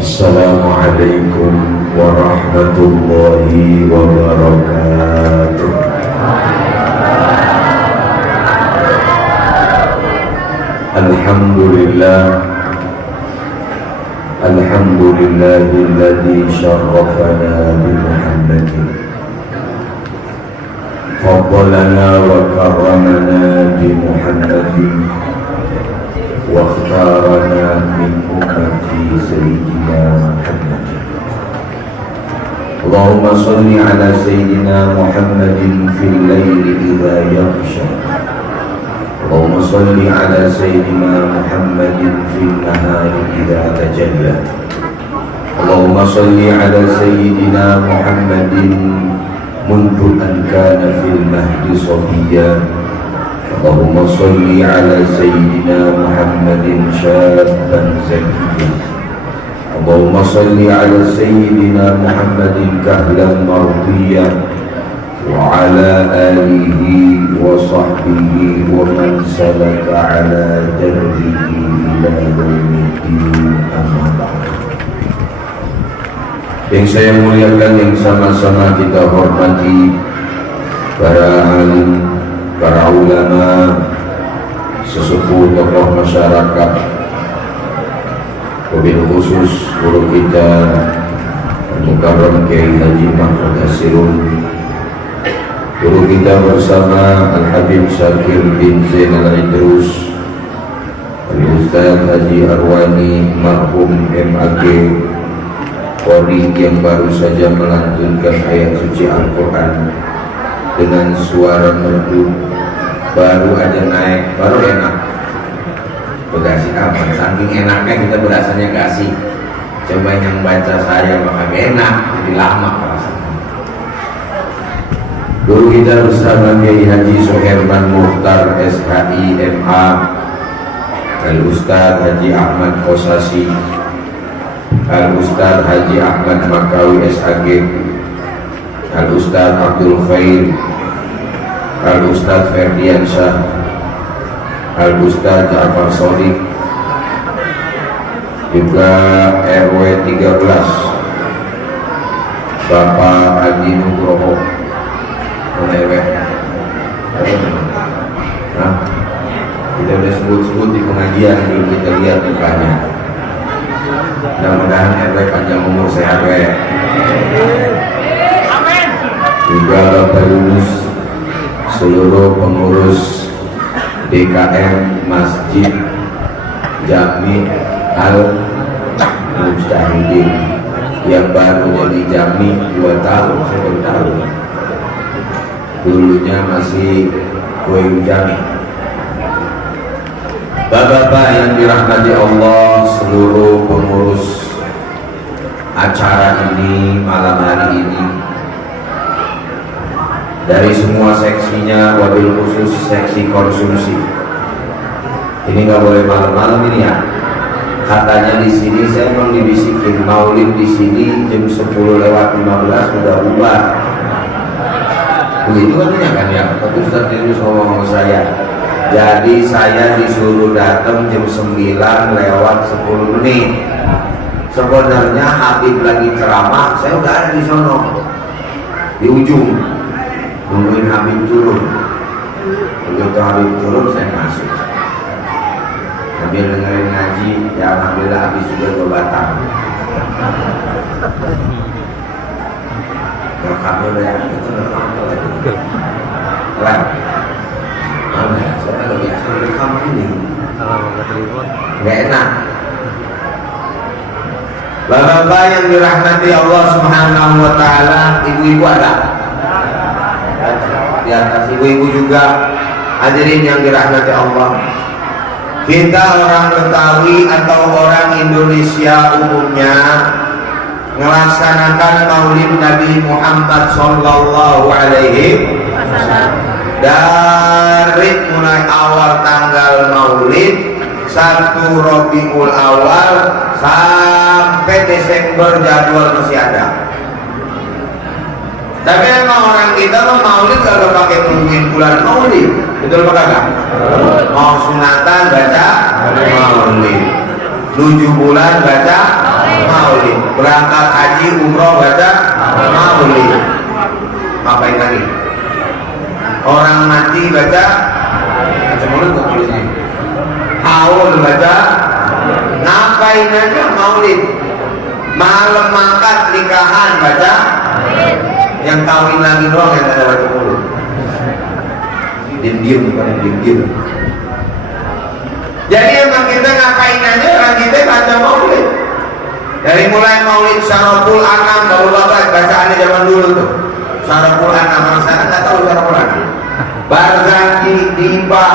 Assalamualaikum warahmatullahi wabarakatuh. Alhamdulillah, alhamdulillahilladzi syarrafana bi Muhammadin, faddalana wa karramana bi Muhammadin, wa ikhtarana min ummati sayyidina Muhammad. Allahumma salli ala sayyidina Muhammadin fil laili idza yaghsha. Allahumma salli ala sayyidina Muhammadin fil nahari idza tajalla. Allahumma salli ala sayyidina Muhammadin mundu an kana fil mahdi sabiyya. Allahumma salli ala sayyidina Muhammadin syabban zakiyya. Allahumma salli ala sayyidina Muhammadin kahlan mardiyya wa ala alihi wa sahbihi wa man salaka ala darbihi ila yaumiddin, amma ba'd. Yang saya muliakan, yang sama-sama kita hormati, para alim, para ulama, sesepuh tokoh masyarakat, wabil khusus guru kita Al-Mukarram Kiai Haji Mahmud Asirun, guru kita bersama Al-Habib Syakir bin Zain Al-Idrus, Al-Ustaz Haji Arwani marhum MAG Qori yang baru saja melantunkan ayat suci Al-Quran dengan suara merdu, baru aja naik, baru enak. Bekasi kapan? Saking enaknya kita berasanya kasih. Coba yang baca saya maka enak, jadi lama rasanya. Guru kita bersama Kiai Haji Suherman Mukhtar SHI MA, Al-Ustaz Haji Ahmad Kosasi, Al-Ustaz Haji Ahmad Makawi SAG, Al-Ustaz Abdul Khair, Al-Ustaz Ferdian Syah, Al-Ustaz Ja'far Sodik, juga RW 13 Bapak Adi Nugroho, kita udah sebut-sebut di pengajian, belum kita lihat mukanya. Mudah-mudahan RW panjang umur sehat ya. Juga Bapak Yunus, seluruh pengurus DKM Masjid Jami Al-Mujtahidin yang baru jadi Jami 2 tahun, saya baru tahu. Dulunya masih kue Jami. Bapak-bapak yang dirahmati Allah, seluruh pengurus acara ini malam hari ini, dari semua seksinya, wabil khusus seksi konsumsi. Ini nggak boleh malam-malam ini ya. Katanya di sini saya mau dibisikin maulid di sini jam 10:15 udah bubar. Begitu kan ya? Tapi Ustaz Yunus ngomong sama saya. Jadi saya disuruh datang jam 9:10 menit. Sebenarnya Habib lagi ceramah, saya udah ada di sono, di ujung, nungguin Habib turun. Begitu Habib turun, saya masuk sambil dengerin ngaji. Ya alhamdulillah habis juga 2 batang. Rekamnya udah yang itu lah. Mana ya? Saya nggak biasa rekam ini. Nggak enak. Bapak-bapak yang dirahmati Allah Subhanahu Wa Taala, ibu-ibu ada di atas, ibu-ibu juga hadirin yang dirahmati Allah. Kita orang Betawi atau orang Indonesia umumnya melaksanakan Maulid Nabi Muhammad Sallallahu Alaihi Wasallam dari mulai awal tanggal Maulid 1 Rabiul Awal sampai Desember jadwal masih ada. Tapi emang orang kita mah Maulid kalau pakai nungguin bulan Maulid, betul apa kagak? Mau sunatan baca Maulid, 7 bulan baca maulid, berangkat haji umroh baca maulid. Ngapain lagi? Orang mati baca maulid kok tulisnya? Haul baca. Ngapain aja maulid? Malam mangkat nikahan baca. Yang kawin lagi doang yang ada baca maulid. Diam-diam bukan diam-diam. Jadi emang kita ngapain aja orang kita baca maulid. Dari mulai maulid Syaraful Anam, bapak-bapak bacaannya zaman dulu tuh. Syaraful Anam, orang sana nggak tahu Syaraful Anam. Barzanji, Dipa,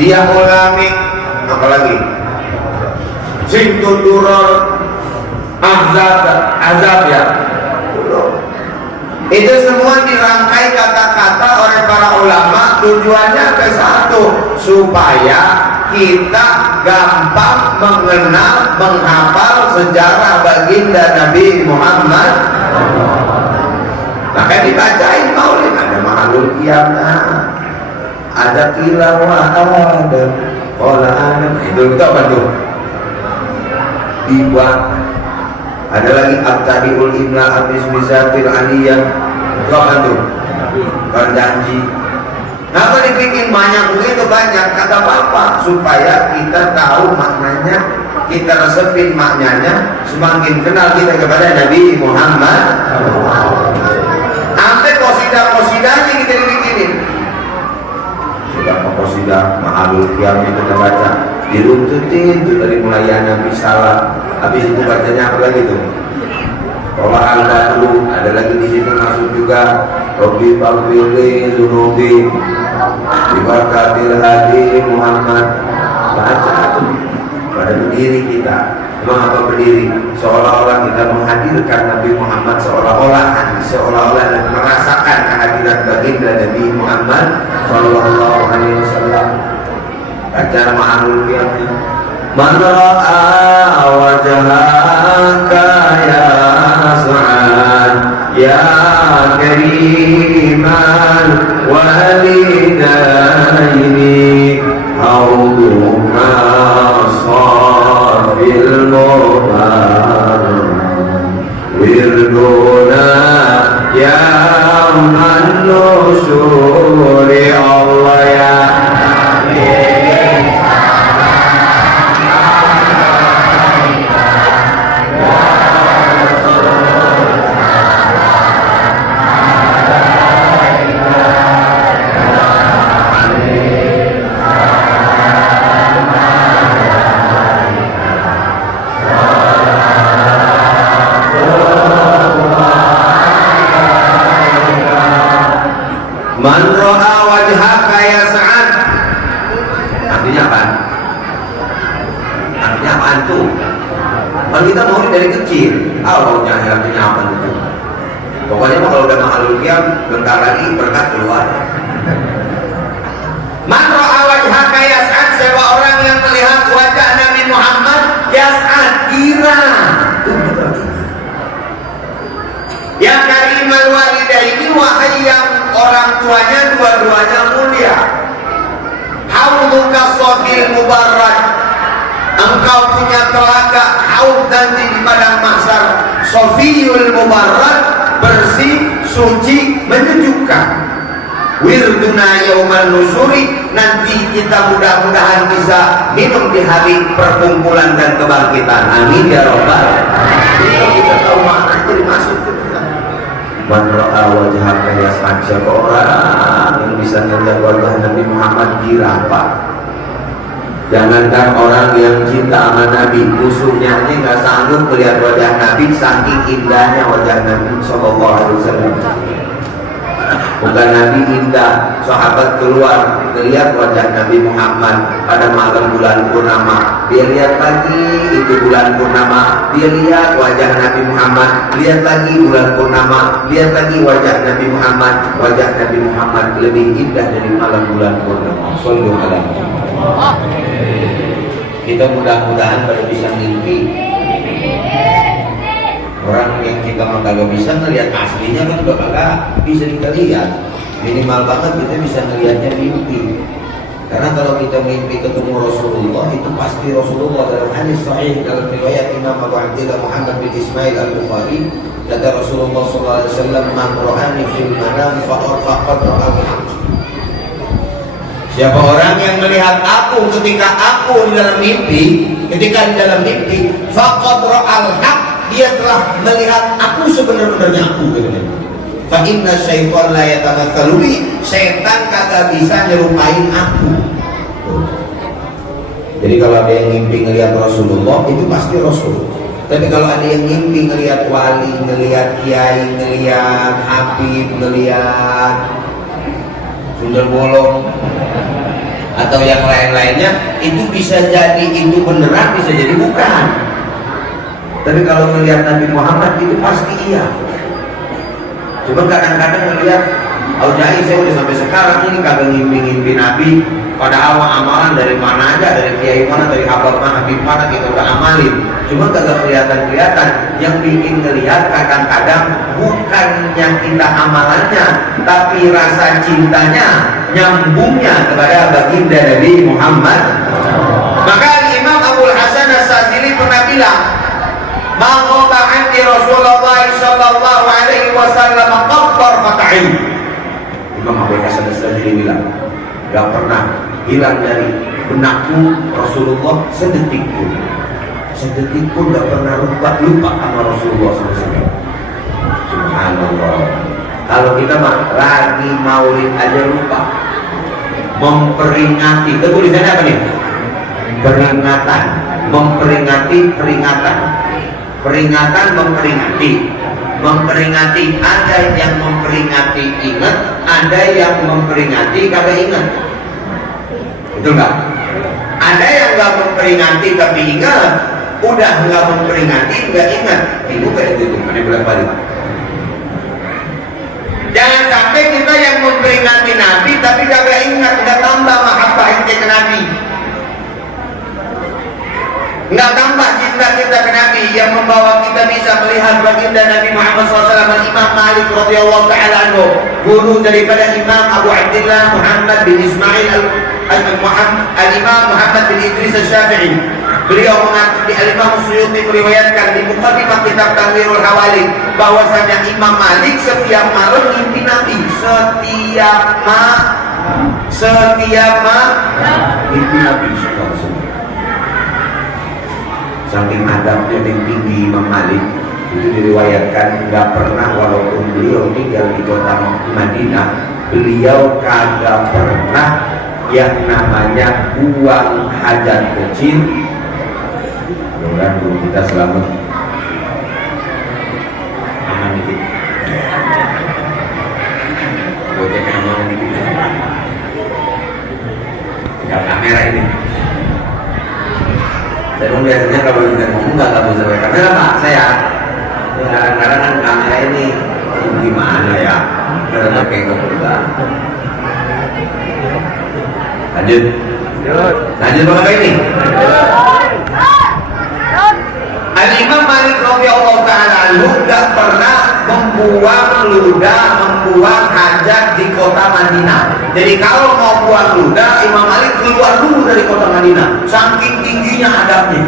Dia Ulamik, apalagi Sintun Duror, Azab ya. Itu semua dirangkai kata-kata oleh para ulama, tujuannya ke satu, supaya kita gampang mengenal, menghafal sejarah baginda Nabi Muhammad. Maka dibacain maulid, ada Mahalul Qiyamah, ada Tilawah Adam, Qala Adam, itu apa tuh? Dibuat. Ada lagi Abtadiul Imla Abis Mizatil Aliyah, itu apa tuh? Berjanji. Kenapa dibikin banyak begitu banyak? Kata Bapak, supaya kita tahu maknanya, kita resepin maknanya, semakin kenal kita kepada Nabi Muhammad. Sampai kosidah-kosidahnya kita dibikinin. Sudah kosidah Mahalul Qiyamah kita baca, diruntutin itu dari mulai Nabi Salam. Habis itu bacanya apa lagi tuh? Kalau al-Badru, ada lagi di situ masuk juga Robbi Fagfirli Zunubi Dibarkatil Hadi Muhammad. Baca tuh pada berdiri kita. Memang apa berdiri? Seolah-olah kita menghadirkan Nabi Muhammad, seolah-olah dan merasakan kehadiran baginda Nabi Muhammad Sallallahu Alaihi Wasallam. Baca Mahalul Qiyamah. Man ra'a wajhaka ya Sa'ad ya Kariman walidaini hauduka safil mubarak wirduna ya man nusuri Allah ya Man ro'a wajhaka ya Sa'ad. Artinya apa? Artinya apaan tuh? Kan kita mau dari kecil. Allahnya artinya apa itu? Pokoknya kalau udah Mahalul Qiyamah, bentar lagi berkat keluar. Man ro'a wajhaka ya Sa'ad, siapa orang yang melihat wajah Nabi Muhammad ya Sa'ad, gira. Ya karimal walidaini, wahai yang orang tuanya dua-duanya mulia. Hauluka sofil mubarak, engkau punya telaga haud nanti di padang mahsyar. Sofiyul mubarak, bersih, suci, menyejukkan. Wirduna yauman nusuri, nanti kita mudah-mudahan bisa minum di hari perkumpulan dan kebangkitan. Amin ya rabbal alamin. Kita tahu makna jadi masuk. Man ra'a wajhaka ya Sa'ad, siapa orang yang bisa melihat wajah Nabi Muhammad gira Pak. Jangankan orang yang cinta sama Nabi, musuhnya aja nggak sanggup melihat wajah Nabi, saking indahnya wajah Nabi Sallallahu Alaihi Wasallam. Bukan Nabi indah, sahabat keluar lihat wajah Nabi Muhammad pada malam bulan purnama. Dia lihat lagi itu bulan purnama, dia lihat wajah Nabi Muhammad, lihat lagi bulan purnama, lihat lagi wajah Nabi Muhammad. Wajah Nabi Muhammad lebih indah dari malam bulan purnama. Sallallahu alaihi wasallam. Kita mudah-mudahan pada bisa mimpi. Orang yang kita kagak bisa ngelihat aslinya kan udah kagak bisa kita lihat. Minimal banget kita bisa ngelihatnya mimpi. Karena kalau kita mimpi ketemu Rasulullah, itu pasti Rasulullah. Dalam hadis sahih dalam riwayat Imam Abu Abdillah Muhammad bin Ismail Al-Bukhari, kata Rasulullah SAW, "Man ra'ani fil manam faqad ra'ani." Siapa orang yang melihat aku ketika aku di dalam mimpi, faqad ra'al haq, dia telah melihat aku sebenar-benarnya aku, katanya. Fa inna syaitan la yatamatsalu bi, setan kagak bisa nyerupain aku. Jadi kalau ada yang mimpi ngelihat Rasulullah, itu pasti Rasul. Tapi kalau ada yang mimpi ngelihat wali, ngelihat kiai, ngelihat habib, ngelihat sundel bolong atau yang lain-lainnya, itu bisa jadi itu beneran, bisa jadi bukan. Tapi kalau ngelihat Nabi Muhammad, itu pasti iya. Cuma kadang-kadang ngelihat Auza'i, saya udah sampai sekarang ini kagak ngimpi-ngimpi Nabi. Padahal amalan dari mana aja, dari kiai mana, dari habib mana kita udah amalin. Cuma kagak kelihatan. Yang bikin ngelihat kadang-kadang bukannya kita amalannya, tapi rasa cintanya, nyambungnya kepada baginda Nabi Muhammad. Maka Imam Abul Hasan As-Sadzili pernah bilang, "Maqata anni Rasulullah sallallahu alaihi wasallam qattar fata'in." Imam Abul Hasan As-Sadzili bilang, gak pernah hilang dari benakku Rasulullah sedetik pun gak pernah lupa sama Rasulullah SAW. Subhanallah. Kalau kita mah lagi maulid aja lupa, memperingati, itu tulisannya apa nih? Peringatan, memperingati, peringatan, memperingati. Ada yang memperingati ingat, ada yang memperingati kagak ingat. Betul nggak? Ada yang nggak memperingati tapi ingat, udah nggak memperingati nggak ingat. Itu kayak gitu, ada bolak-balik. Jangan sampai kita yang memperingati Nabi tapi kagak ingat, nggak tambah mahabbah kita ke Nabi, nggak tambah cinta kita ke Nabi yang membawa kita bisa melihat baginda Nabi Muhammad SAW. Imam Malik radhiyallahu ta'ala anhu, guru daripada Imam Abu Abdillah Muhammad bin Ismail Al-Imam Muhammad bin Idris Al-Syafi'i, beliau mengatakan, Al-Imam Suyuti meriwayatkan di Muqaddimah kitab Tanwirul Hawali, bahwasanya Imam Malik setiap malam mimpi Nabi, setiap mimpi Nabi. Saking adabnya yang tinggi Imam Malik, itu diriwayatkan nggak pernah, walaupun beliau tinggal di kota Madinah, beliau kagak pernah yang namanya buang hajat kecil. Mudah-mudahan guru kita selamat, aman dikit, bocek aman dikit, tinggal kamera ini. Dan biasanya kalau kita ngomong nggak bisa pakai kamera pak, saya kadang-kadang kan kamera ini gimana ya, karena kayak nggak berubah. Lanjut apa ini? Al-Imam Malik radhiyallahu ta'ala anhu nggak pernah membuang hajat di kota Madinah. Jadi kalau mau buang ludah, Imam Malik keluar dulu dari kota Madinah, saking tingginya adabnya.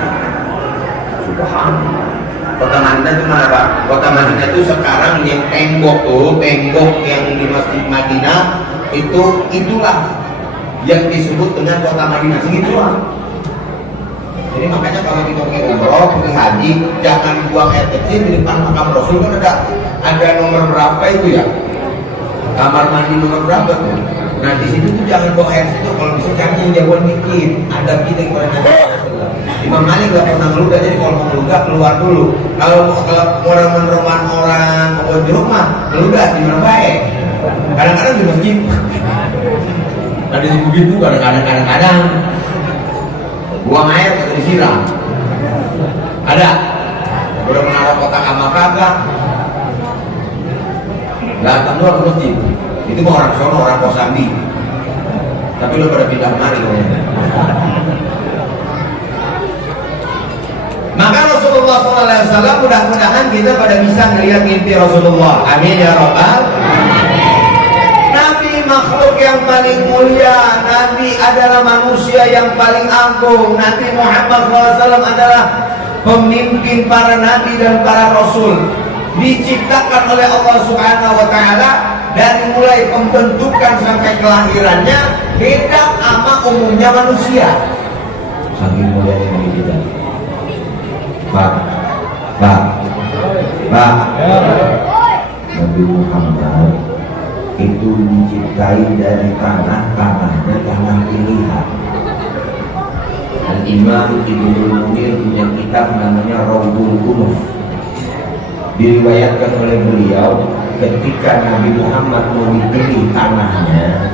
Subhanallah. Kota Madinah itu mana pak? Kota Madinah itu sekarang yang tembok yang di Masjid Madinah itulah yang disebut dengan kota Madinah, segitulah. Jadi makanya kalau kita pergi umroh, pergi haji, jangan buang air kecil di depan makam Rasul. Kan ada nomor berapa itu ya? Kamar mandi nomor berapa tuh? Nah di situ tuh jangan buang air situ. Kalau bisa cari yang jauhan dikit. Ada kita kepada Nabi. Imam Malik nggak pernah ngeludah, jadi kalau mau ngeludah keluar dulu. Kalau orang meneroman orang pokoknya di rumah ngeludah di mana baik. Kadang-kadang di masjid. Ada di begitu kadang-kadang. Buang air atau disiram. Ada. Udah menaruh kotak sama kagak. Datang doang ke masjid. Itu mah orang sono, orang Kosambi. Tapi lo pada pindah kemari. Maka Rasulullah SAW, mudah-mudahan kita pada bisa melihat mimpi Rasulullah. Amin ya Rabbal. Nabi makhluk yang paling mulia, Nabi adalah manusia yang paling agung. Nabi Muhammad SAW adalah pemimpin para nabi dan para rasul, diciptakan oleh Allah Subhanahu wa Ta'ala. Dari mulai pembentukan sampai kelahirannya beda sama umumnya manusia. Saking mulianya Nabi kita. Pak, Nabi Muhammad itu diciptai dari tanahnya tanah pilihan. Dan Imam Ibnul Munir punya kitab namanya Raudhul Unuf. Diriwayatkan oleh beliau, ketika Nabi Muhammad mau dipilih tanahnya,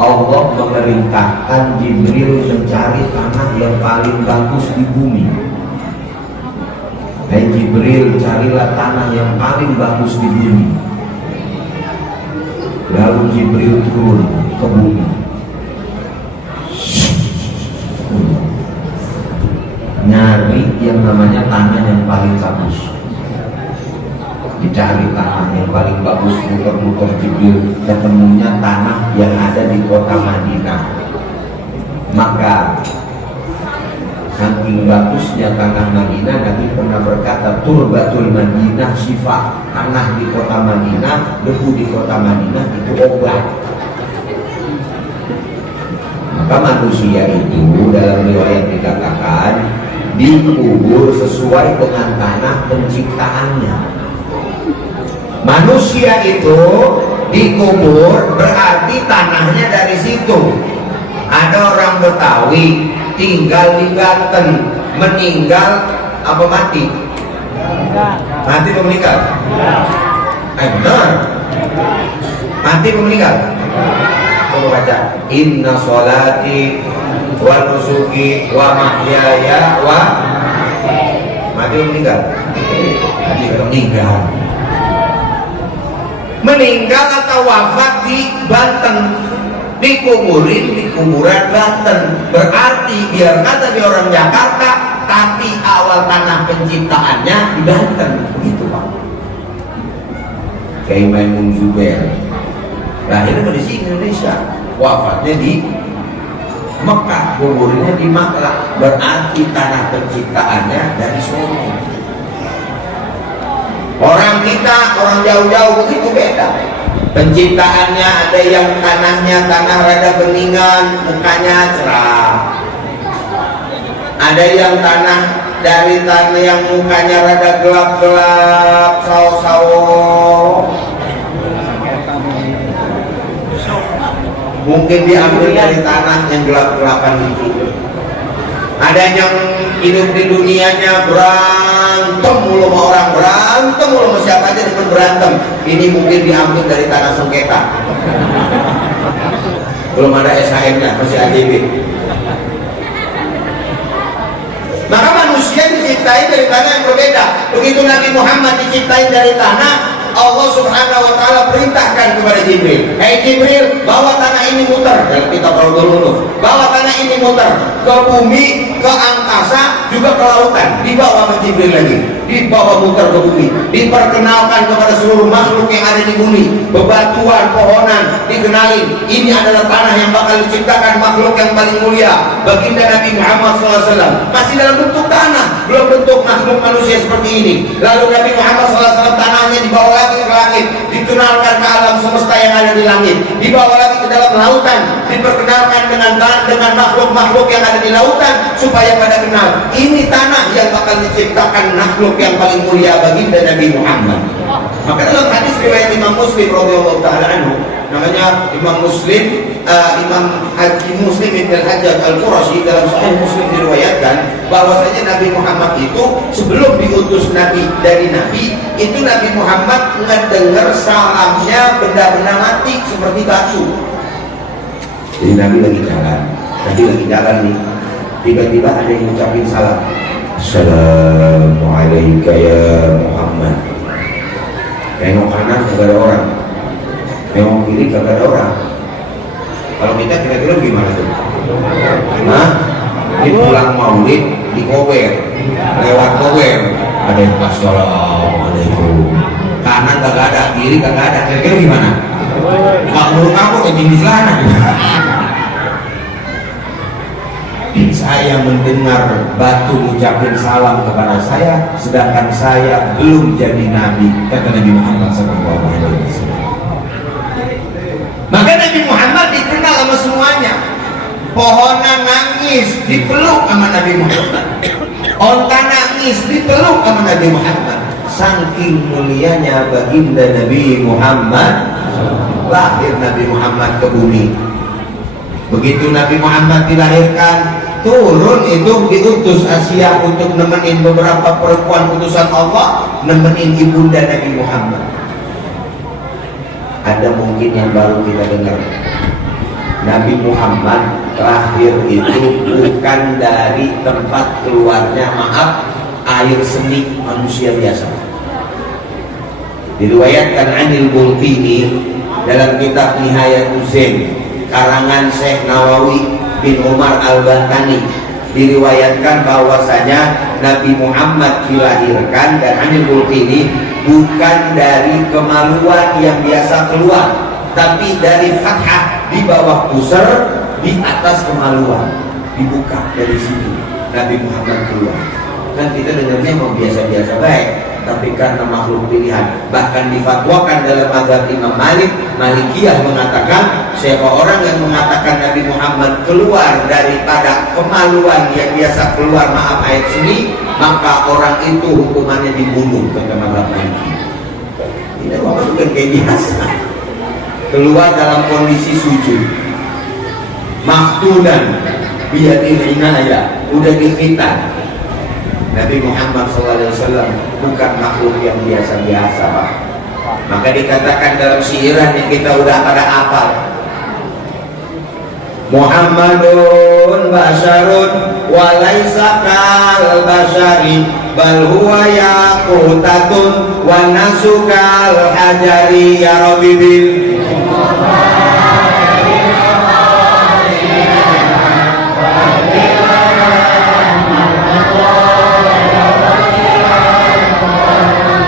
Allah memerintahkan Jibril mencari tanah yang paling bagus di bumi. Dan Jibril carilah tanah yang paling bagus di bumi. Lalu Jibril turun ke bumi, nyari yang namanya tanah yang paling bagus. Dicari tanah yang paling bagus, muter-muter Jibril, ketemunya tanah yang ada di kota Madinah. Maka saking bagusnya tanah Madinah, Nabi pernah berkata, turbatul Madinah syifa. Tanah di kota Madinah, debu di kota Madinah itu obat. Maka manusia itu dalam riwayat dikatakan dikubur sesuai dengan tanah penciptaannya. Manusia itu dikubur berarti tanahnya dari situ. Ada orang Betawi tinggal di Banten, meninggal apa mati? Mati atau meninggal? Benar. Mati atau meninggal? Coba baca. Inna sholati wa nusuki wa mahyaya wa mati atau meninggal? Mati atau meninggal? Meninggal atau wafat di Banten, dikuburin di kuburan Banten. Berarti biar kata dia orang Jakarta, tapi awal tanah penciptaannya di Banten. Begitu Pak. Kayak Maimun Zubair lahirnya di sini Indonesia, wafatnya di Mekah, kuburnya di Makkah. Berarti tanah penciptaannya dari Solo. Orang kita, orang jauh-jauh begitu beda. Penciptaannya ada yang tanahnya tanah rada beningan, mukanya cerah. Ada yang tanah dari tanah yang mukanya rada gelap-gelap, sawo-sawo. Mungkin diambil dari tanah yang gelap-gelapan itu. Ada yang hidup di dunianya berantem mulu sama orang, berantem mulu sama siapa aja depan berantem. Ini mungkin diambil dari tanah sengketa. Belum ada SHM-nya, masih AJB. Maka manusia diciptai dari tanah yang berbeda. Begitu Nabi Muhammad diciptai dari tanah, Allah Subhanahu wa Ta'ala perintahkan kepada Jibril, "Hei Jibril, bawa tanah ini muter." Dalam kitab Raudhul Unuf, bawa tanah ini muter ke bumi, ke angkasa, juga ke lautan. Dibawa sama Jibril lagi, dibawa muter ke bumi, diperkenalkan kepada seluruh makhluk yang ada di bumi, bebatuan, pohonan, dikenalin ini adalah tanah yang bakal diciptakan makhluk yang paling mulia, baginda Nabi Muhammad SAW. Masih dalam bentuk tanah, belum bentuk makhluk manusia seperti ini. Lalu Nabi Muhammad SAW tanahnya dibawa lagi ke langit, dikenalkan ke alam semesta yang ada di langit, dibawa lagi ke dalam lautan, diperkenalkan dengan makhluk-makhluk yang ada di lautan, supaya pada kenal ini tanah yang bakal diciptakan makhluk yang paling mulia baginda Nabi Muhammad. Maka dalam hadis riwayat Imam Muslim radhiyallahu taala anhu, namanya Imam Muslim, Imam Haji Muslim Ibn Al-Hajjaj Al-Qurashi, dalam Sahih Muslim diriwayatkan bahwasanya Nabi Muhammad itu sebelum diutus Nabi dari Nabi, itu Nabi Muhammad ngedengar salamnya benda-benda mati seperti batu. Jadi Nabi lagi jalan nih, tiba-tiba ada yang ngucapin salam, "Assalamualaikum ya Muhammad." Tengok kanan kagak ada orang, tengok kiri kagak ada orang. Kalau kita kira-kira gimana tuh? Nah, di pulang maulid di kower, lewat kower ada yang assalamualaikum, kanan kagak ada, kiri kagak ada. Kira-kira gimana? Makhluk aku kayak di celana. saya mendengar batu ucapin salam kepada saya, sedangkan saya belum jadi nabi, kata Nabi Muhammad SAW. Maka Nabi Muhammad dikenal sama semuanya. Pohonan nangis dipeluk sama Nabi Muhammad, onta nangis dipeluk sama Nabi Muhammad. Saking mulianya baginda Nabi Muhammad, lahir Nabi Muhammad ke bumi. Begitu Nabi Muhammad dilahirkan, turun itu diutus Asia untuk nemenin beberapa perempuan utusan Allah, nemenin ibunda Nabi Muhammad. Ada mungkin yang baru kita dengar, Nabi Muhammad terakhir itu bukan dari tempat keluarnya, maaf, air seni manusia biasa. Diriwayatkan Anil Bulqini dalam kitab Nihayat Uzaim karangan Syekh Nawawi bin Umar Al-Bahtani, diriwayatkan bahwasanya Nabi Muhammad dilahirkan dan Anil Bulqini bukan dari kemaluan yang biasa keluar, tapi dari fathah di bawah pusar, di atas kemaluan, dibuka dari situ Nabi Muhammad keluar. Kan kita dengarnya mau biasa-biasa baik, tapi karena makhluk pilihan, bahkan difatwakan dalam mazhab Imam Malik, Malikiyah mengatakan siapa orang yang mengatakan Nabi Muhammad keluar daripada kemaluan yang biasa keluar, maaf, ayat seni, maka orang itu hukumannya dibunuh, kata mazhab Maliki. Tidak bukan kayak biasa, keluar dalam kondisi sujud, maktudan biyadil inayah, udah dikhitan. Nabi Muhammad SAW bukan makhluk yang biasa-biasa, Pak. Maka dikatakan dalam syiran yang kita udah pada hafal, Muhammadun basyarun walaysa kal basyari bal huwa yaqutatun wa nasukal hajari ya Rabbi bil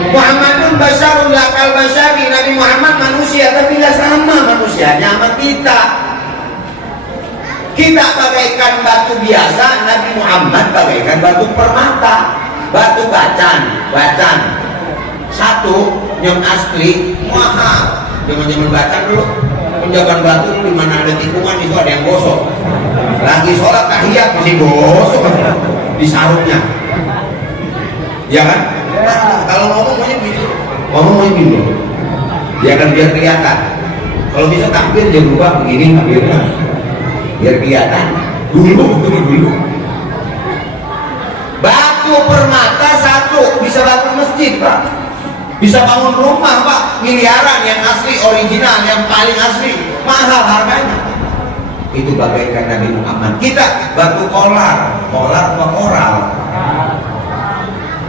Muhammadun basyarun lakal basyari. Nabi Muhammad manusia, tapi tidak sama manusianya sama kita. Kita bagaikan batu biasa, Nabi Muhammad bagaikan batu permata, batu bacan. Satu yang asli mahal. Zaman bacan dulu, penjagaan batu di mana ada tikungan itu ada yang gosok. Lagi sholat tahiyat masih gosok di sarungnya, ya kan? Kalau ngomongnya gitu, ya kan, biar kelihatan. Kalau bisa takbir dia berubah begini takbirnya, biar kelihatan. Dulu batu permata satu bisa bangun masjid, Pak, bisa bangun rumah, Pak, miliaran, yang asli original, yang paling asli, mahal harganya. Itu bagaikan Nabi Muhammad. Kita batu kolar apa koral?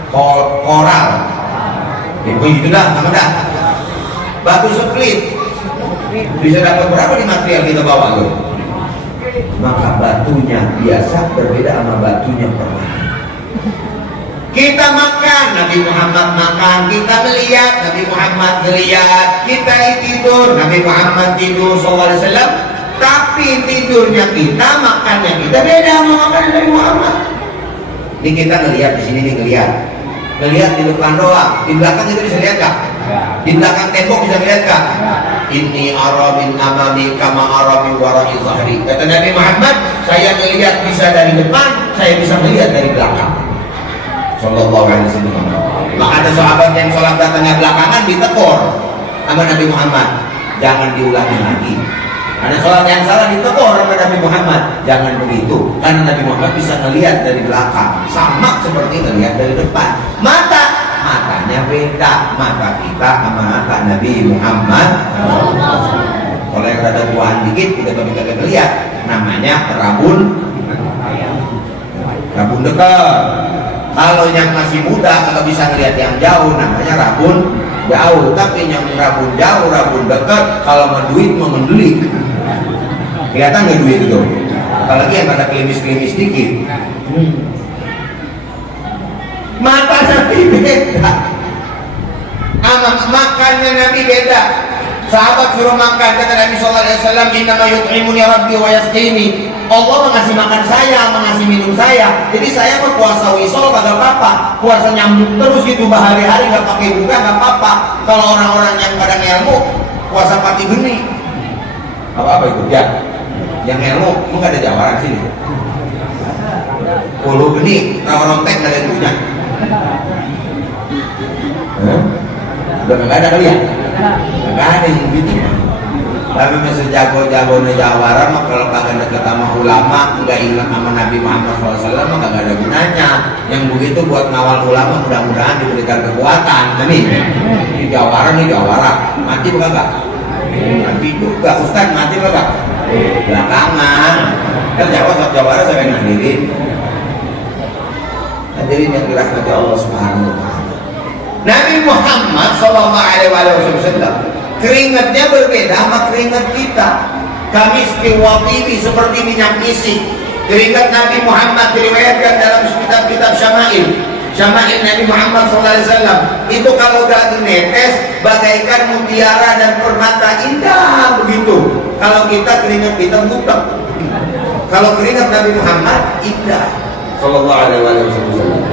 Koral itu gitu dah, sama dah. Batu split bisa dapat berapa di material kita bawa tuh? Maka batunya biasa berbeda sama batunya permata. Kita makan, Nabi Muhammad makan. Kita melihat, Nabi Muhammad melihat. Kita tidur, Nabi Muhammad tidur SAW. Tapi tidurnya kita, makannya kita beda sama makanan Nabi Muhammad. Ini kita ngelihat di sini, ngelihat di depan doang, di belakang itu bisa lihat gak? Di belakang tembok bisa lihat gak? Inni aramin amami kama aramin wara'i zahri. Kata Nabi Muhammad, saya melihat bisa dari depan, saya bisa melihat dari belakang. Sallallahu alaihi wasallam. Maka ada sahabat yang sholat datangnya belakangan ditegur sama Nabi Muhammad, jangan diulangi lagi. Ada sholat yang salah ditegur sama Nabi Muhammad, jangan begitu, karena Nabi Muhammad bisa melihat dari belakang, sama seperti melihat dari depan. Matanya beda, mata kita sama mata Nabi Muhammad. Kalau yang rada tuaan dikit, kita kagak ngelihat, namanya rabun dekat. Kalau yang masih muda kalau bisa ngelihat yang jauh, namanya rabun jauh. Tapi yang rabun jauh, rabun dekat, kalau mau duit mau mendelik. Kelihatan nggak duit itu? Apalagi yang ada klimis-klimis dikit. Mata Nabi beda, makannya Nabi beda. Sahabat suruh makan, kata Nabi SAW, innama yut'imuni rabbi wa yasqini. Allah mengasih makan saya, mengasih minum saya. Jadi saya mau puasa wisol kagak apa-apa, puasa nyambung terus gitu berhari-hari nggak pakai buka nggak apa-apa. Kalau orang-orang yang pada ilmu puasa pati geni, apa itu ya? Yang ilmu, lu nggak ada jawaran sini. Puluh geni, rontek nggak ada itunya. Udah nggak ada kali ya? Nggak ada yang gitu. Tapi masih jago-jagonya jawara mah kalau kagak deket sama ulama, nggak ingat sama Nabi Muhammad SAW mah kagak ada gunanya. Yang begitu buat ngawal ulama mudah-mudahan diberikan kekuatan. Ini jawara, mati kagak? Mati juga. Ustaz mati kagak? Belakangan. Kan jawara saya pengen hadirin. Hadirin yang dirahmati Allah Subhanahu Wa Taala. Nabi Muhammad SAW keringatnya berbeda sama keringat kita. Kami sekiwatibi seperti minyak isi. Keringat Nabi Muhammad diriwayatkan dalam kitab-kitab Syama'il. Syama'il Nabi Muhammad SAW itu kalau udah dinetes bagaikan mutiara dan permata, indah begitu. Kalau kita keringat kita butek. Kalau keringat Nabi Muhammad indah Sallallahu Alaihi Wasallam.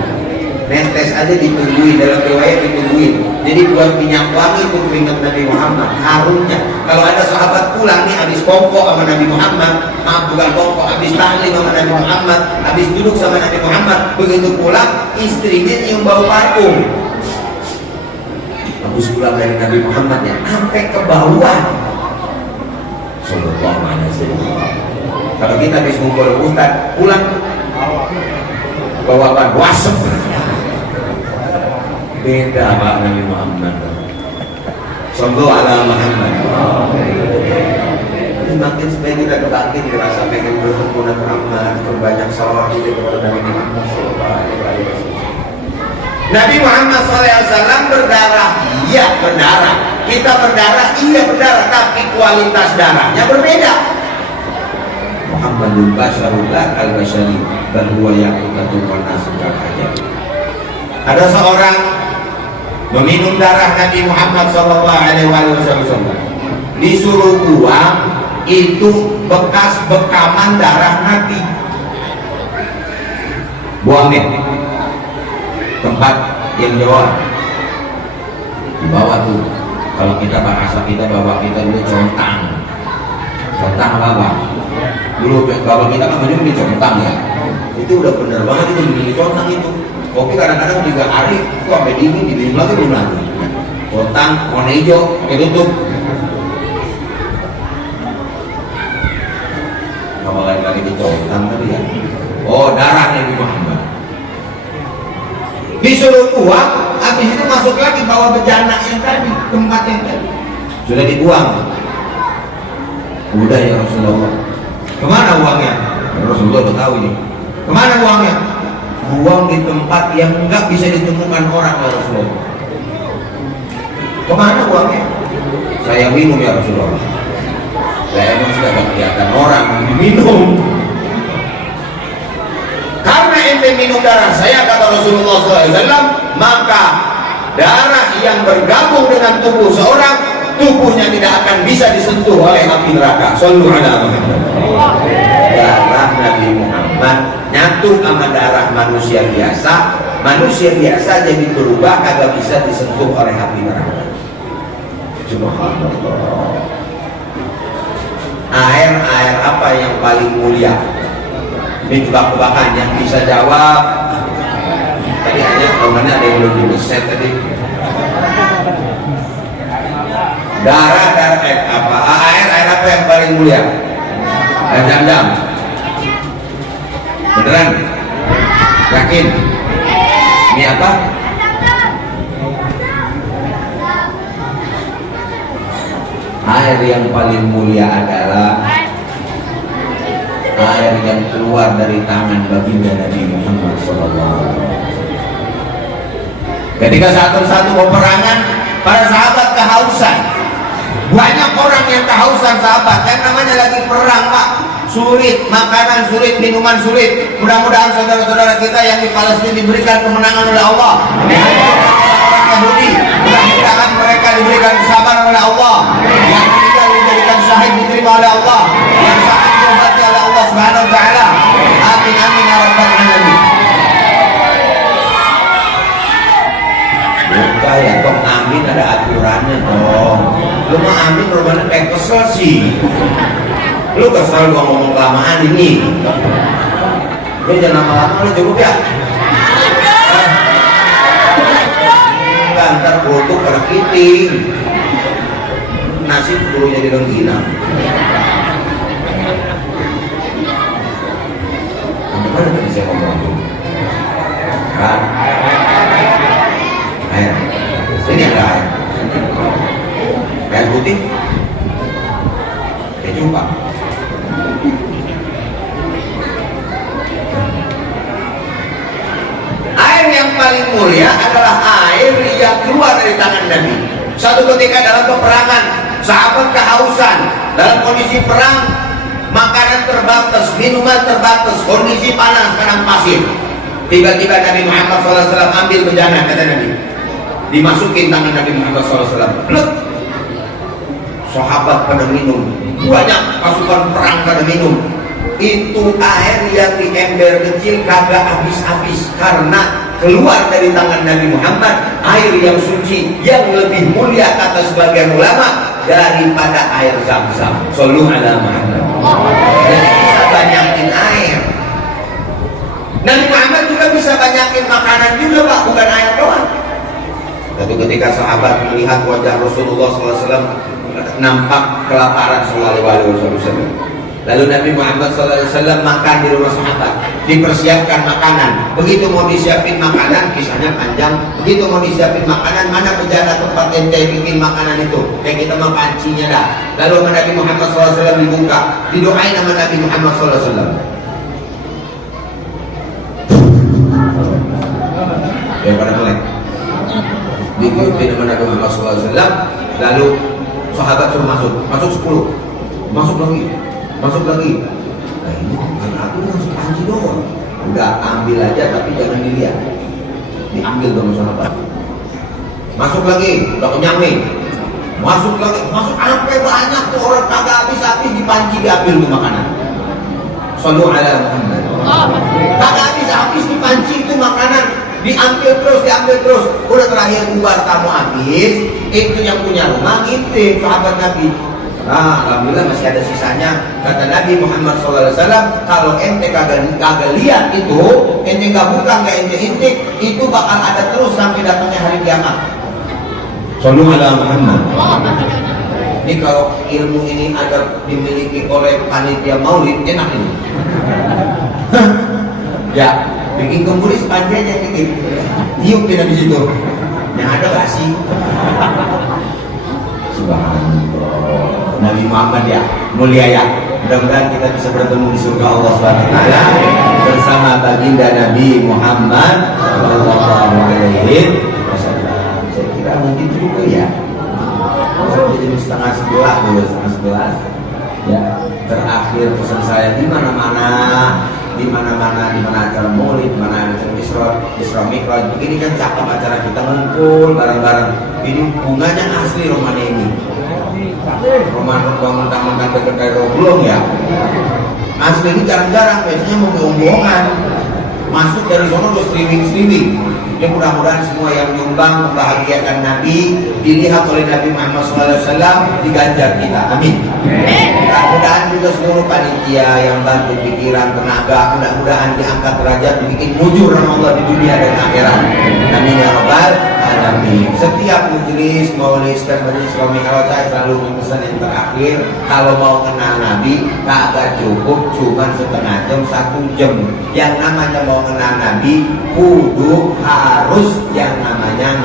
Netes aja ditungguin, dalam riwayat ditungguin. Jadi buat minyak wangi itu keringat Nabi Muhammad, harumnya. Kalau ada sahabat pulang nih habis kongko sama Nabi Muhammad, maaf bukan kongko, habis tahlim sama Nabi Muhammad, habis duduk sama Nabi Muhammad, begitu pulang istrinya nyium bau parfum. Habis pulang dari Nabi Muhammad ya, sampai ke bawah. Sallallahu Alaihi Wasallam. Kalau kita habis ngumpul ustaz, pulang bawa apa? Wasep. Beda Pak Nabi Muhammad. Sallallahu ala Muhammad. Ini makin supaya kita kebangkit dirasa pengen bertemu Nabi Muhammad, berbanyak salawat kepada Nabi Muhammad Sallallahu Alaihi Wasallam. Nabi Muhammad SAW berdarah, iya berdarah. Kita berdarah, iya berdarah, tapi kualitas darahnya berbeda. Muhammadul Basharullah al-Bashari dan huwa yaqutatun wa nasrul ajab. Ada seorang meminum darah Nabi Muhammad Sallallahu Alaihi Wasallam, disuruh buang itu bekas bekaman darah Nabi, buangin tempat yang jauh dibawa tuh. Kalau kita bahasa kita bawa kita dulu contang apa dulu bawa kita kan menyuruh contang ya, itu udah bener banget itu di contang itu. Kopi kadang-kadang 3 hari itu sampai dingin, diminum lagi belum lagi. Kontang, warna hijau, pakai tutup. Kalau lagi di contang tadi ya. Oh, darah Nabi Muhammad. Disuruh buang, habis itu masuk lagi bawa bejana yang tadi, tempat yang tadi. Sudah dibuang. Udah ya Rasulullah. Kemana uangnya? Rasulullah udah tahu ini. Kemana uangnya? Buang di tempat yang enggak bisa ditemukan orang ya Rasulullah. Kemana uangnya? Saya minum ya Rasulullah. Saya emang sudah gak kelihatan orang diminum. Karena ente minum darah saya, kata Rasulullah SAW, maka darah yang bergabung dengan tubuh seorang, tubuhnya tidak akan bisa disentuh oleh api neraka. Sallallahu alaihi wasallam. Darah Nabi Muhammad nyatu sama darah manusia biasa jadi berubah, kagak bisa disentuh oleh api neraka. Subhanallah. Air apa yang paling mulia? Ini tebak-tebakan yang bisa jawab. Tadi hanya kemana ada yang belum dibeset tadi. Darah apa? Air apa yang paling mulia? Air Zam-Zam. Beneran? Yakin? Ini apa? Air yang paling mulia adalah air yang keluar dari tangan baginda Nabi Muhammad SAW. Ketika satu peperangan, para sahabat kehausan. Banyak orang yang kehausan sahabat, yang namanya lagi perang Pak. Sulit, makanan sulit, minuman sulit. Mudah-mudahan saudara-saudara kita yang di Palestina diberikan kemenangan oleh Allah. Orang Yahudi, mudah-mudahan mereka diberikan kesabaran oleh Allah. Yang meninggal dijadikan syahid diterima oleh Allah. Yang sakit diobatkan oleh Allah Subhanahu wa ya kok amin ada aturannya dong. Lu mau amin rumahnya kayak kesel sih. Lu kesel gua ngomong kelamaan ini. Lu jangan lama-lama, lu cukup ya. Enggak, ntar kerupuk pada kiting. Nasi perlu jadi rengginang. Mana tadi saya ngomong tuh? Kan? Air. Ini ada air. Air putih. Kayak jumpa. Air yang paling mulia adalah air yang keluar dari tangan Nabi. Satu ketika dalam peperangan, sahabat kehausan, dalam kondisi perang, makanan terbatas, minuman terbatas, kondisi panas, padang pasir. Tiba-tiba Nabi Muhammad SAW ambil bejana, kata Nabi, dimasukin tangan Nabi Muhammad SAW. Pluk. Sahabat pada minum, banyak pasukan perang pada minum. Itu air yang di ember kecil kagak habis-habis, karena keluar dari tangan Nabi Muhammad air yang suci, yang lebih mulia kata sebagian ulama daripada air Zam-Zam. Shallu ala Muhammad. Jadi bisa banyakin air. Nabi Muhammad juga bisa banyakin makanan juga, Pak, bukan air doang. Satu ketika sahabat melihat wajah Rasulullah SAW nampak kelaparan sallallahu alaihi wasallam. Lalu Nabi Muhammad SAW makan di rumah sahabat, dipersiapkan makanan. Begitu mau disiapin makanan, kisahnya panjang. Begitu mau disiapin makanan, mana bejana tempat ente bikin makanan itu? Kayak kita mau pancinya dah. Lalu sama Nabi Muhammad SAW dibuka, didoain sama Nabi Muhammad SAW. Daripada melek, dipimpin sama Nabi Muhammad SAW. Lalu sahabat suruh masuk 10, masuk lagi. Nah ini kan aku masuk panci doang. Udah ambil aja tapi jangan dilihat. Diambil dong sahabat. Masuk lagi, udah kenyang nih. Masuk sampai banyak tuh orang kagak habis-habis di panci diambil tuh makanan. Shallu ala Muhammad. Kagak habis-habis di panci itu makanan. Diambil terus. Udah terakhir bubar tamu habis. Itu yang punya rumah ngintip sahabat Nabi. Nah, alhamdulillah masih ada sisanya. Kata Nabi Muhammad SAW, kalau ente kagak lihat itu, ente gak buka, gak ente intip, itu bakal ada terus sampai datangnya hari kiamat. Shallu ala Muhammad. Ini kalau ilmu ini ada dimiliki oleh panitia maulid, enak ini. Ya, bikin kemuris panjang aja dikit. Tiup di situ. Yang ada gak sih? Subhanallah. Nabi Muhammad ya, mulia ya. Mudah-mudahan kita bisa bertemu di surga Allah Subhanahu wa taala bersama baginda Nabi Muhammad sallallahu alaihi wasallam. Saya kira mungkin juga ya. Jadi setengah 11 ya. Terakhir pesan saya di mana-mana acara maulid, di mana acara Isra Mi'raj. Begini kan cakep acara kita ngumpul bareng-bareng. Ini bunganya asli Romania ini. Roman mentang-mentang dekat dari Roblong ya. Asli ini jarang-jarang, biasanya mau bohongan. Masuk dari sana udah streaming. Jadi mudah-mudahan semua yang nyumbang membahagiakan Nabi dilihat oleh Nabi Muhammad SAW, diganjar kita. Amin. Mudah-mudahan juga seluruh panitia yang bantu pikiran, tenaga, mudah-mudahan diangkat derajat, dibikin mujur sama Allah di dunia dan akhirat. Amin ya rabbal alamin. Setiap majelis maulid dan majelis Isra Mi'raj saya selalu pesan yang terakhir, kalau mau kenal Nabi kagak cukup cuman setengah jam, 1 jam. Yang namanya mau kenal Nabi kudu harus yang namanya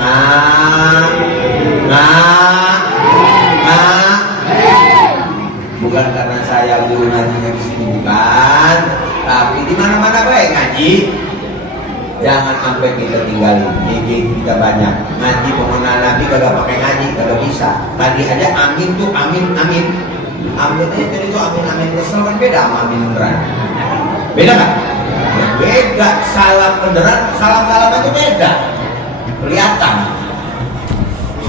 bukan karena saya guru ngajinya di sini, bukan, tapi di mana-mana baik ngaji. Jangan sampai kita tinggalin. Kita banyak ngaji pengenal Nabi kagak pakai ngaji, kagak bisa. Tadi aja amin tuh amin aja jadi tuh amin kesel kan beda sama amin beneran. Beda kan? Beda. Salam beneran, salam aja beda. Kelihatan.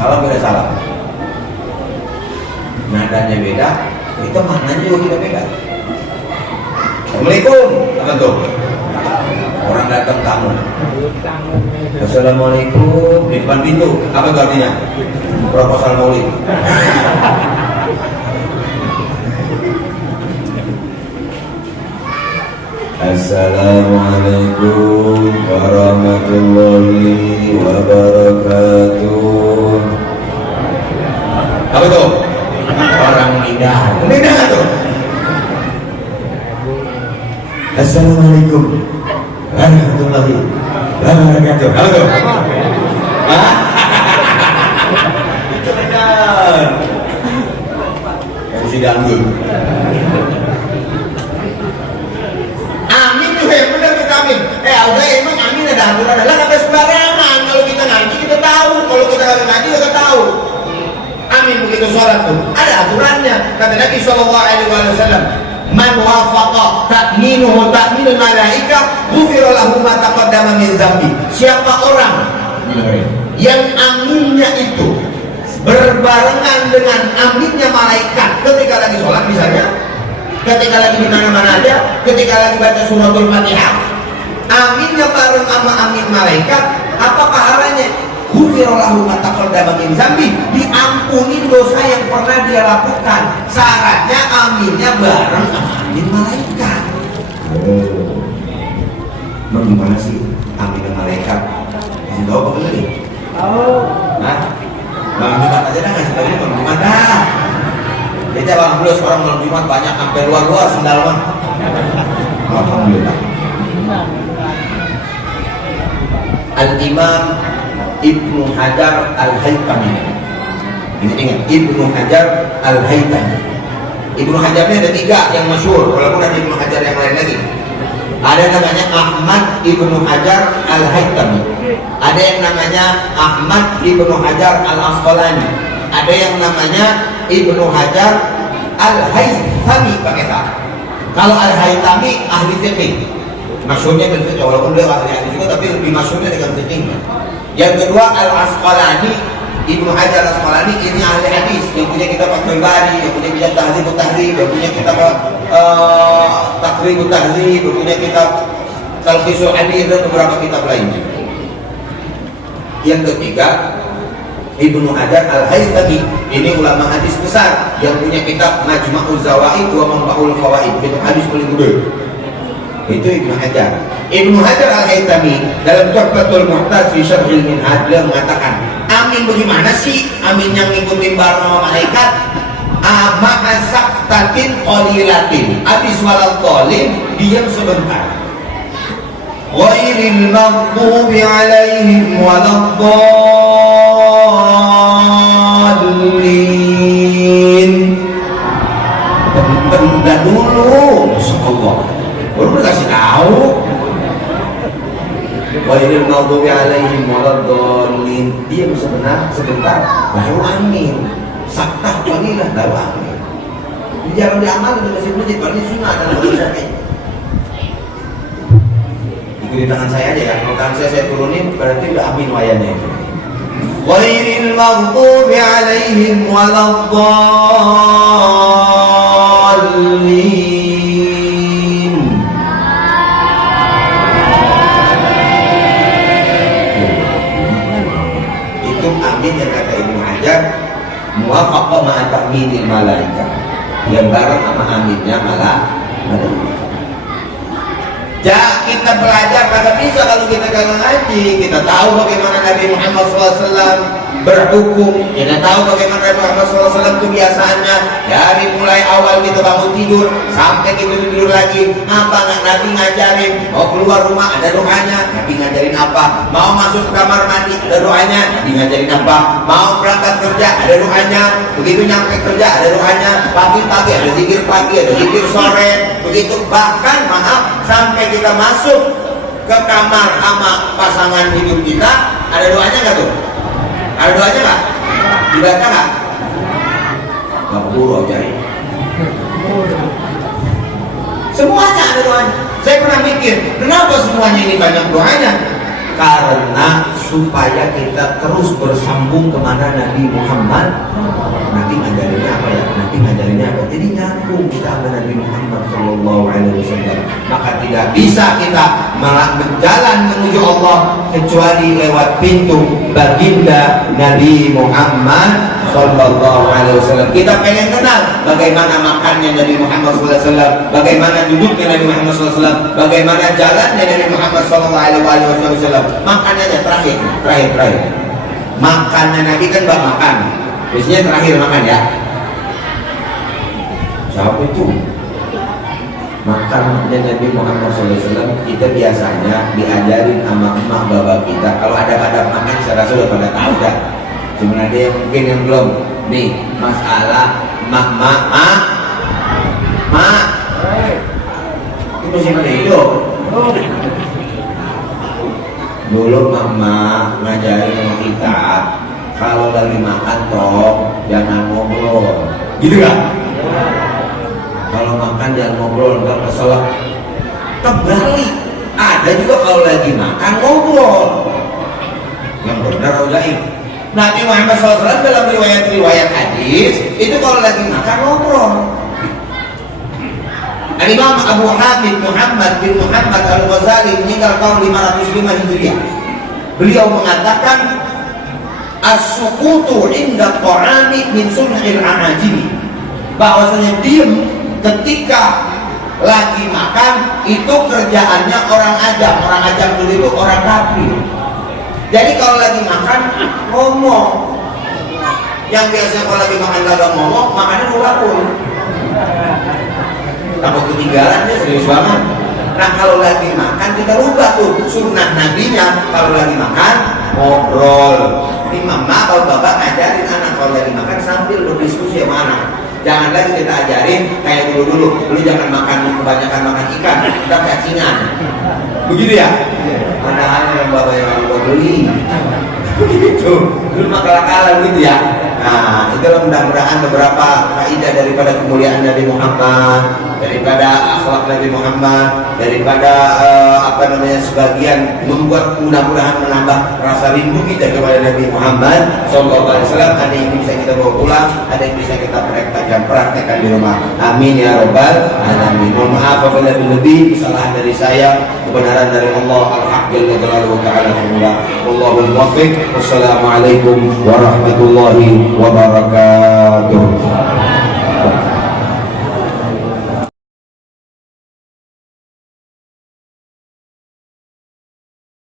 Salam beda salam. Nadanya beda, itu maknanya juga kita beda. Assalamualaikum, apa tuh? Orang datang tamu. Assalamualaikum di depan pintu. Apa itu artinya? Proposal maulid. Assalamualaikum warahmatullahi wabarakatuh. Apa itu? Orang lidah. Lidah nggak tuh? Assalamualaikum warahmatullahi wabarakatuh. Apa tuh? Hah? Itu benar. MC dangdut. Amin juga yang benar kita amin. Udah emang amin ada aturan. Lah nggak sembarangan. Kalau kita ngaji kita tahu. Kalau kita nggak ngaji kita tahu. Amin begitu sholat tuh ada aturannya. Kata Nabi Shallallahu Alaihi Wasallam, man wafaqa ta'minuhu ta'minul malaika ghufira lahu ma taqaddama min dzambi. Siapa orang yang aminnya itu berbarengan dengan aminnya malaikat ketika lagi sholat misalnya, ketika lagi di mana-mana aja, ketika lagi baca suratul Fatihah, aminnya bareng sama amin malaikat, apa pahalanya? Ghufira lahu ma taqaddama min dzambi, diampuni dosa yang pernah dia lakukan. Syaratnya aminnya bareng sama amin malaikat. Emang gimana sih amin malaikat? Kasih tahu apa bener nih? Tahu. Hah? Bang Jumat aja dah ngasih tahu Bang Jumat dah. Jadi Bang Plus orang malam Jumat banyak sampai luar-luar sendal mah. Alhamdulillah. Al-Imam Ibnu Hajar Al-Haytami. Ini ingat, Ibnu Hajar Al-Haytami. Ibnu Hajar ini ada 3 yang masyhur, walaupun ada Ibnu Hajar yang lain lagi. Ada namanya Ahmad Ibnu Hajar Al-Haytami. Ada yang namanya Ahmad Ibnu Hajar Al-Asqalani. Ada yang namanya Ibnu Hajar Al-Haytami pakai ta. Kalau Al-Haytami ahli fiqih. Masyhurnya bil fiqh, walaupun beliau ahli hadis juga tapi lebih masyhurnya dengan fiqhnya. Yang kedua Al-Asqalani, Ibnu Hajar Al-Asqalani ini ahli hadis yang punya kitab Fathul Bari, yang punya kitab Tahdzibut Tahdzib, yang punya kitab Taqribut Tahdzib, yang punya kitab Talqisul Hadis dan beberapa kitab lainnya. Yang ketiga Ibnu Hajar Al-Haytami, ini ulama hadis besar yang punya kitab Majma'uz Zawaid wa Manba'ul Fawaid, itu hadis paling gede. Itu Ibnu Hajar. Ibnu Hajar Al-Haytami dalam Tuhfatul Muhtaj fi Syarhil Minhaj beliau mengatakan, amin bagaimana sih? Amin yang ngikutin bareng sama malaikat. Ma'a saktatin qalilatin, habis walal qalim, diam sebentar. Ghairil maghdubi alaihim waladdallin. Tunda dulu, masyaallah. Baru kasih tahu. Ghairil maghdubi alaihim waladdallin. Diam sebentar, baru amin. Saktah qalilah baru amin. Jangan diamal di masjid-masjid, karena ini sunnah dalam masyarakat. Ikuti tangan saya aja ya. Kalau tangan saya turunin berarti udah amin wayanya itu. Ghairil maghdubi alaihim waladdallin. Itu amin yang kata Ibnu Hajar muwafaqah ma'a ta'minil malaikat, yang bareng sama aminnya malaikat. Ya, kita belajar kagak bisa kalau kita kagak ngaji. Kita tahu bagaimana Nabi Muhammad SAW berhukum. Kita tahu bagaimana Nabi Muhammad SAW kebiasaannya dari mulai awal kita bangun tidur sampai kita tidur lagi. Apa nggak Nabi ngajarin? Mau keluar rumah ada doanya. Nabi ngajarin apa? Mau masuk ke kamar mandi ada doanya. Nabi ngajarin apa? Mau berangkat kerja ada doanya. Begitu nyampe kerja ada doanya. Pagi-pagi ada zikir pagi, ada zikir sore. Begitu bahkan maaf sampai kita masuk ke kamar sama pasangan hidup kita ada doanya nggak tuh? Ada doanya nggak? Dibaca nggak? Nggak buru aja ya. Semuanya ada doanya. Saya pernah mikir kenapa semuanya ini banyak doanya? Karena supaya kita terus bersambung kemana Nabi Muhammad. Nabi ngajarinnya apa ya? Nabi ngajarinnya apa? Jadi nyambung kita sama Nabi Muhammad Sallallahu Alaihi Wasallam. Maka tidak bisa kita berjalan menuju Allah kecuali lewat pintu baginda Nabi Muhammad Sallallahu Alaihi Wasallam. Kita pengen kenal bagaimana makannya Nabi Muhammad Sallallahu Alaihi Wasallam, bagaimana duduknya Nabi Muhammad Sallallahu Alaihi Wasallam, bagaimana jalannya Nabi Muhammad Sallallahu Alaihi Wasallam. Makannya aja terakhir. Makannya Nabi kan bab makan. Biasanya terakhir makan ya. Siapa itu? Makannya Nabi Muhammad SAW kita biasanya diajarin sama emak bapak kita. Kalau ada makan saya rasa udah pada tahu dah. Cuma ada yang mungkin yang belum. Nih masalah mak. Itu masih pada hidup. Dulu mama ngajarin sama kita kalau lagi makan toh jangan ngobrol. Gitu kan? Kalau makan jangan ngobrol, ntar kesel. Terbalik, ada juga kalau lagi makan ngobrol. Yang benar Uzaim. Nabi Muhammad SAW dalam riwayat hadis itu kalau lagi makan ngobrol. Imam Abu Hamid Muhammad bin Muhammad Al-Ghazali meninggal tahun 505 Hijriah. Beliau mengatakan as-sukutu inda ta'ami min sun'il a'ajimi. Bahwasanya diam ketika lagi makan itu kerjaannya orang ajam dulu itu orang kafir. Jadi kalau lagi makan ngomong, yang biasanya kalau lagi makan gak ngomong, makannya pun takut ketinggalan ya, serius banget. Nah kalau lagi makan kita rubah tuh sunnah nabinya, kalau lagi makan ngobrol. Ini mama kalau bapak ngajarin anak kalau lagi makan sambil berdiskusi sama anak. Jangan lagi kita ajarin kayak dulu jangan makan kebanyakan makan ikan, kita cacingan. Begitu ya? Padahal yang bapak yang mau beli begitu. Dulu makalah gitu ya. Nah, itulah mudah-mudahan beberapa faedah daripada kemuliaan Nabi Muhammad, daripada akhlak Nabi Muhammad, daripada sebagian membuat mudah-mudahan menambah rasa rindu kita kepada Nabi Muhammad Sallallahu Alaihi Wasallam. Ada yang bisa kita bawa pulang, ada yang bisa kita praktekkan di rumah. Amin ya Rabbal Alamin. Mohon maaf apabila lebih kesalahan dari saya, kebenaran dari Allah Al-Haq Jalla Jalaluhu Ta'ala. Wallahul muwaffiq. Wassalamualaikum warahmatullahi wabarakatuh.